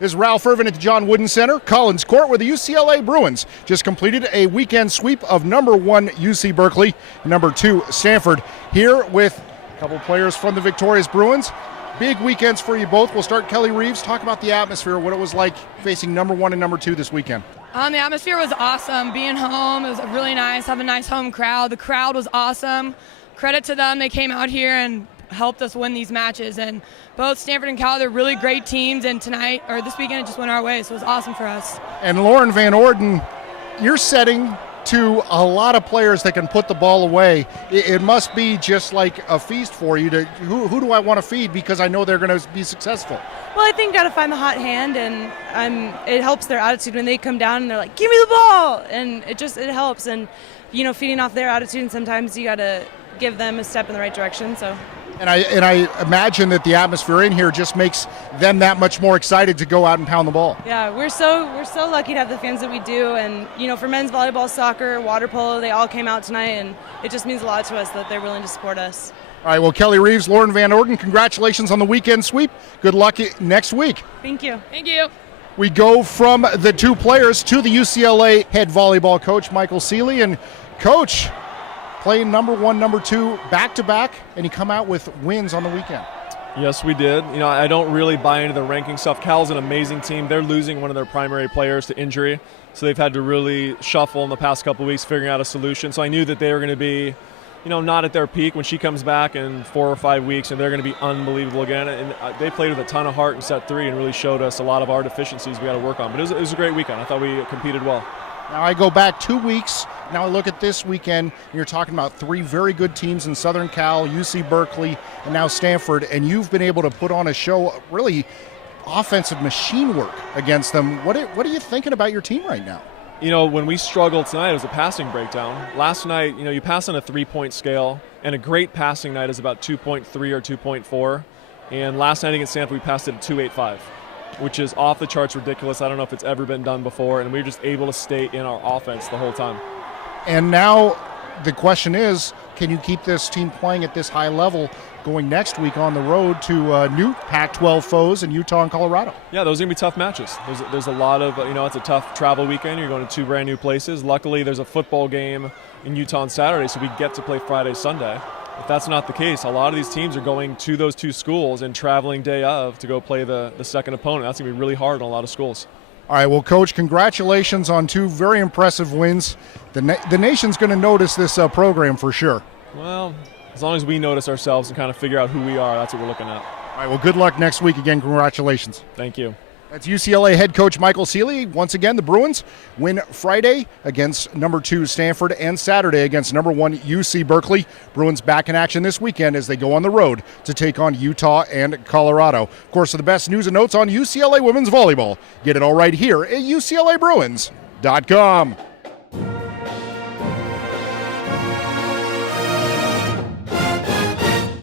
This is Ralph Irvin at the John Wooden Center, Collins Court, where the UCLA Bruins just completed a weekend sweep of number 1 UC Berkeley, number 2 Stanford. Here with a couple players from the victorious Bruins. Big weekends for you both. We'll start Kelly Reeves. Talk about the atmosphere, what it was like facing number 1 and number 2 this weekend. The atmosphere was awesome. Being home, it was really nice. Have a nice home crowd. The crowd was awesome. Credit to them. They came out here and helped us win these matches. And both Stanford and Cal, they're really great teams. And tonight, or this weekend, it just went our way. So it was awesome for us. And Lauren Van Orden, you're setting to a lot of players that can put the ball away. It must be just like a feast for you to who do I want to feed because I know they're going to be successful. Well, I think you got to find the hot hand, and it helps their attitude when they come down and they're like, "Give me the ball," and it helps. And feeding off their attitude, and sometimes you got to give them a step in the right direction. So. And I imagine that the atmosphere in here just makes them that much more excited to go out and pound the ball. Yeah, we're so lucky to have the fans that we do, and for men's volleyball, soccer, water polo, they all came out tonight, and it just means a lot to us that they're willing to support us. All right, well, Kelly Reeves, Lauren Van Orden, congratulations on the weekend sweep. Good luck next week. Thank you. Thank you. We go from the two players to the UCLA head volleyball coach, Michael Seeley. And Coach, playing number 1, number 2 back-to-back, and you come out with wins on the weekend. Yes, we did. I don't really buy into the ranking stuff. Cal's an amazing team. They're losing one of their primary players to injury, so they've had to really shuffle in the past couple of weeks figuring out a solution. So I knew that they were going to be, not at their peak when she comes back in 4 or 5 weeks, and they're going to be unbelievable again. And they played with a ton of heart in set 3 and really showed us a lot of our deficiencies we got to work on. But it was a great weekend. I thought we competed well. Now I go back 2 weeks. Now I look at this weekend. You're talking about 3 very good teams in Southern Cal, UC Berkeley, and now Stanford. And you've been able to put on a show, really offensive machine work against them. What are you thinking about your team right now? When we struggled tonight, it was a passing breakdown. Last night, you pass on a 3-point scale, and a great passing night is about 2.3 or 2.4. And last night against Stanford, we passed it at 2.85. Which is off the charts ridiculous. I don't know if it's ever been done before, and we were just able to stay in our offense the whole time. And now the question is, can you keep this team playing at this high level going next week on the road to new Pac-12 foes in Utah and Colorado? Yeah, those are going to be tough matches. There's a lot of, it's a tough travel weekend. You're going to 2 brand new places. Luckily, there's a football game in Utah on Saturday, so we get to play Friday, Sunday. If that's not the case, a lot of these teams are going to those 2 schools and traveling day of to go play the second opponent. That's going to be really hard on a lot of schools. All right, well, Coach, congratulations on 2 very impressive wins. The nation's going to notice this program for sure. Well, as long as we notice ourselves and kind of figure out who we are, that's what we're looking at. All right, well, good luck next week. Again, congratulations. Thank you. That's UCLA head coach Michael Seeley. Once again, the Bruins win Friday against number 2 Stanford and Saturday against number 1 UC Berkeley. Bruins back in action this weekend as they go on the road to take on Utah and Colorado. Of course, for the best news and notes on UCLA women's volleyball, get it all right here at UCLABruins.com.